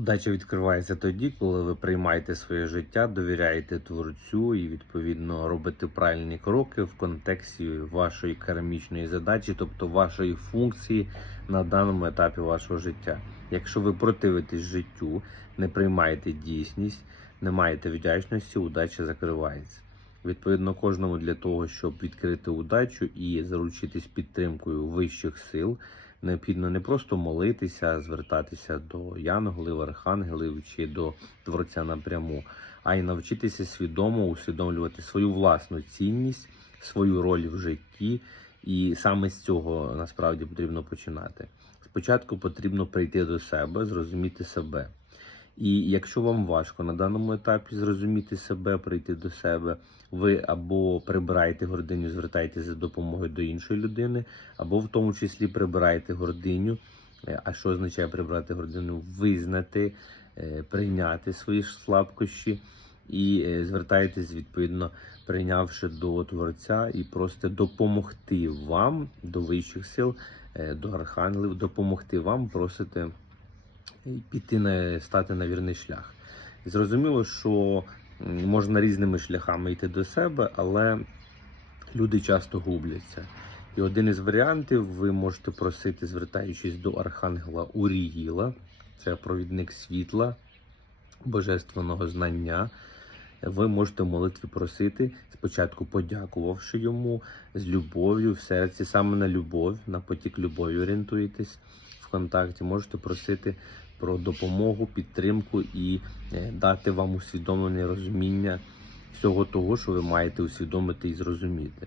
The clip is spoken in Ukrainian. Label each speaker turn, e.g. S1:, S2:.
S1: Удача відкривається тоді, коли ви приймаєте своє життя, довіряєте творцю і відповідно робите правильні кроки в контексті вашої кармічної задачі, тобто вашої функції на даному етапі вашого життя. Якщо ви противитесь життю, не приймаєте дійсність, не маєте вдячності, удача закривається. Відповідно, кожному для того, щоб відкрити удачу і заручитись підтримкою вищих сил, необхідно не просто молитися, а звертатися до янголів, архангелів чи до творця напряму, а й навчитися свідомо усвідомлювати свою власну цінність, свою роль в житті, і саме з цього насправді потрібно починати. Спочатку потрібно прийти до себе, зрозуміти себе. І якщо вам важко на даному етапі зрозуміти себе, прийти до себе, ви або прибираєте гординю, звертаєтеся за допомогою до іншої людини, або в тому числі прибираєте гординю. Е, А що означає прибрати гординю? Визнати, е, прийняти свої слабкощі і е, звертаєтесь відповідно, прийнявши до творця і просто допомогти вам до вищих сил, до архангелів, допомогти вам просити піти на стати на вірний шлях. Зрозуміло, що можна різними шляхами йти до себе, але люди часто губляться. І один із варіантів ви можете просити, звертаючись до архангела Уріїла, це провідник світла, божественного знання. Ви можете в молитві просити, спочатку подякувавши йому з любов'ю в серці, саме на любов, на потік любові орієнтуєтесь в контакті. Можете просити про допомогу, підтримку і е, дати вам усвідомлення розуміння всього того, що ви маєте усвідомити і зрозуміти.